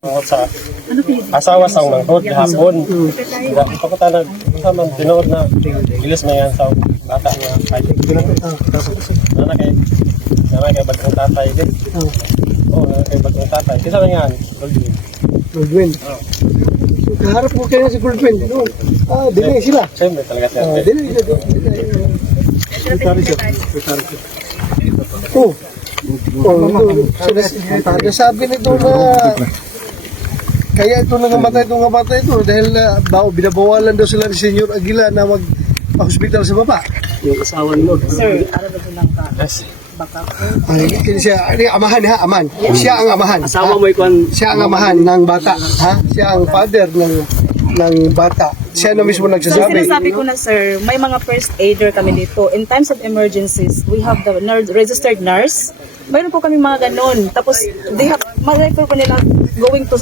Tungkol sa asawa sa manghod gihapon. Ito ko tanag sama tinuod na ilis na yan sa bata nga kay kay bagong tatay din. Oo, kay bagong tatay. Kisa man yan, Goldwyn. Kaharap mo kayo si Goldwyn. Dili sila. Siyempre talaga siya. Dili. Sabi nito na kaya ito nangamatay ito dahil binabawalan daw sila ni Senyor Aguila na mag-hospital sa baba. Yung asawa mo. Sir, araw na lang ka. Yes. Baka Amahan ha, aman. Siya ang amahan. Asawa mo ikon. Siya ang amahan ng bata. Ha? Siya ang father ng bata. Siya na mismo So, nagsasabi. sinasabi ko na, sir, may mga first aider kami dito. In times of emergencies, we have the registered nurse. Mayroon po kami mga ganon. Tapos, mag-refer po nila going to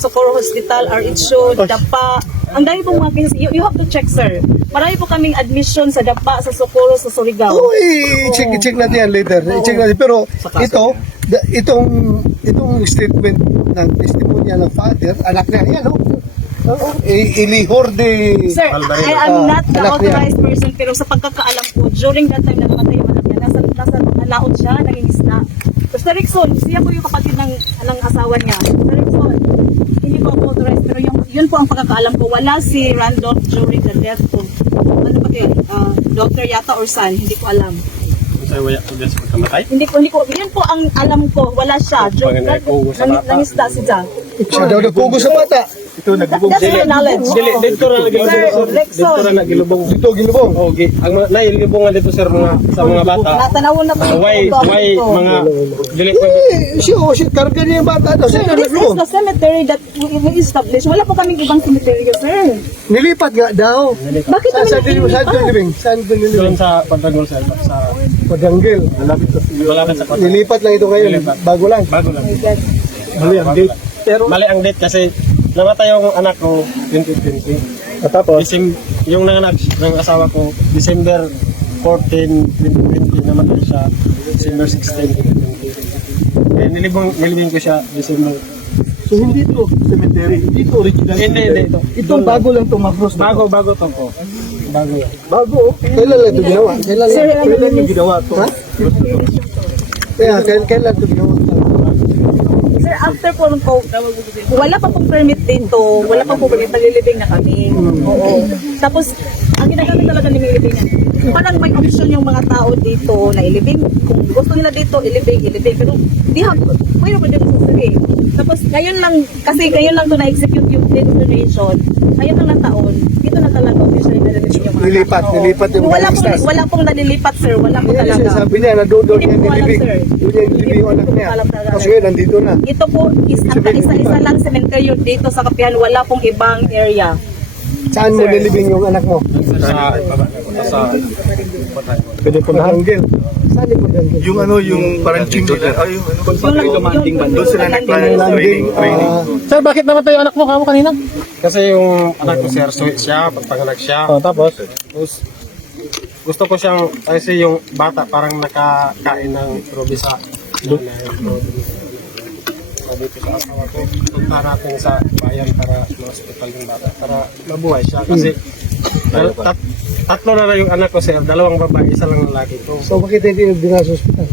Socorro Hospital, RH, Dapa. Ang dami pong mga cases. You have to check, sir. Marami po kaming admission sa Dapa, sa Socorro, sa Surigao. I-check natin yan later. I-check natin. Pero itong statement ng testimonya ng father, anak niya, yan o. Ilihor de... Sir, I am not the authorized person, pero sa pagkakaalam ko, during that time na namatay yung anak niya, nasa laot siya, nangingisda. So, sa Rickson, siya po yung kapatid ng asawa niya. Sa Rickson, hindi po ako authorized, pero yun po ang pagkakaalam ko. Wala si Randolph during the death of, doctor yata or son, hindi ko alam. Sa waya ko des pagkamatay. Hindi ko, yun po ang alam ko, wala siya. Nangisda si Jack. Siya daw nagpugo sa bata. Ito nagilubong. That's my knowledge. Dito ra nagilubong. Dito ra nagilubong. Dito, ginubong. Okay. Ang nailubongan dito sir sa mga bata. Natanawon na po. Why mga dili ko Siya, karga niya yung bata daw. Sir, Siya this is naglubong. the cemetery that we established. Wala po kaming ibang cemetery, sir. Nilipat nga daw. Bakit kami Saan ito nililipat? living? Saan ito living? doon sa Pantagol sir sa Padanggil. malapit sa kotse. Nilipat lang ito ngayon. Nilipat. Bago lang. Bago lang. Mali ang date. Pero mali ang date kasi namatay yung anak ko 2020. Tapos? Yung nanganak ng asawa ko December 14, 2020 namatay siya December 16, 2020. Eh, nilibing ko siya December. So hindi ito cemetery. Hindi ito original. Hindi ito. Itong bago lang ito, Macros. Bago to po. Bago yan. Bago. Kailan lang ito ginawa? Kailan yung ginawa ito? Ha? Kaya, kailan ito ginawa? Sir, after po nung wala pa pong permit dito. Wala pa po permit. Naglilibing na kami. Oo. Tapos, ang ginagamit talaga ni Milibing yan. Parang may option yung mga tao dito na ilibing. Kung gusto nila dito, ilibing. Pero, di ha, pwede po dito sa sabi. Tapos, ngayon lang, kasi ngayon lang to na-execute yung death donation. Ngayon lang na taon, dito na talaga officially nalilibing yung mga Nilipat yung wala pong nalilipat, sir. Wala po Yan talaga. sabi niya, doon Hindi niya ko alam, nilibing. sir. Doon niya nilibing yung anak niya. Alam talaga. Tapos ngayon, nandito na. Ito po is ang isa-isa lang cemetery dito sa Kapihan, wala pong ibang area. Saan mo nilibing yung anak mo? Sa Pwede po nahanggil. Saan yung padanggil? Yung yung parang chimney doon sila Landing. Sir, bakit namatay yung anak mo kanina? kasi yung anak ko sir sweet siya pagpanganak siya. Tapos? Gusto ko siyang kasi yung bata parang nakakain ng ruby sa dito sa asawa ko. Punta natin sa bayan para ma-hospital yung bata para mabuhay siya kasi tatlo na yung anak ko sir, dalawang babae, isa lang lalaki to. So bakit hindi nagdala sa ospital?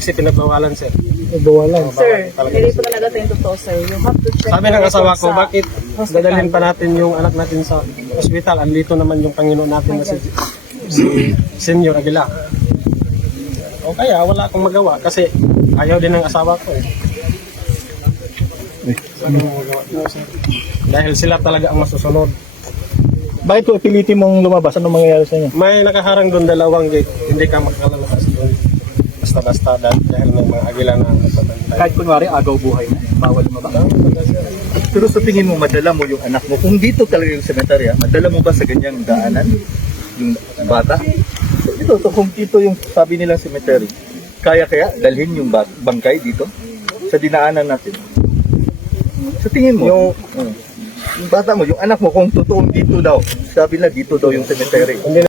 Kasi pinagbawalan sir. Nagbawalan. Sir, hindi po talaga ito yung totoo, sir. You have to check. Sabi ng asawa ko, sa bakit hospital. dadalhin pa natin yung anak natin sa ospital? Andito naman yung Panginoon natin na si Senyor Aguila. O kaya wala akong magawa kasi ayaw din ng asawa ko eh. Wala akong magawa. Dahil sila talaga ang masusunod. Bakit po pilitin mong lumabas? Anong mangyayari sa inyo? May nakaharang doon dalawang gate, hindi ka makakalabas doon. Basta-basta dahil ng mga Aguila na nagbabantay. kahit kunwari agaw buhay na, bawal mababa. Pero sa tingin mo, madala mo yung anak mo, kung dito talaga yung cemetery, madala mo ba sa ganyang daanan yung bata? Ito, kung dito yung sabi nilang cemetery, kaya dalhin yung bangkay dito sa dinaanan natin. Sa tingin mo, yung bata mo, yung anak mo, kung totoong dito daw, sabi na dito daw yung cemetery.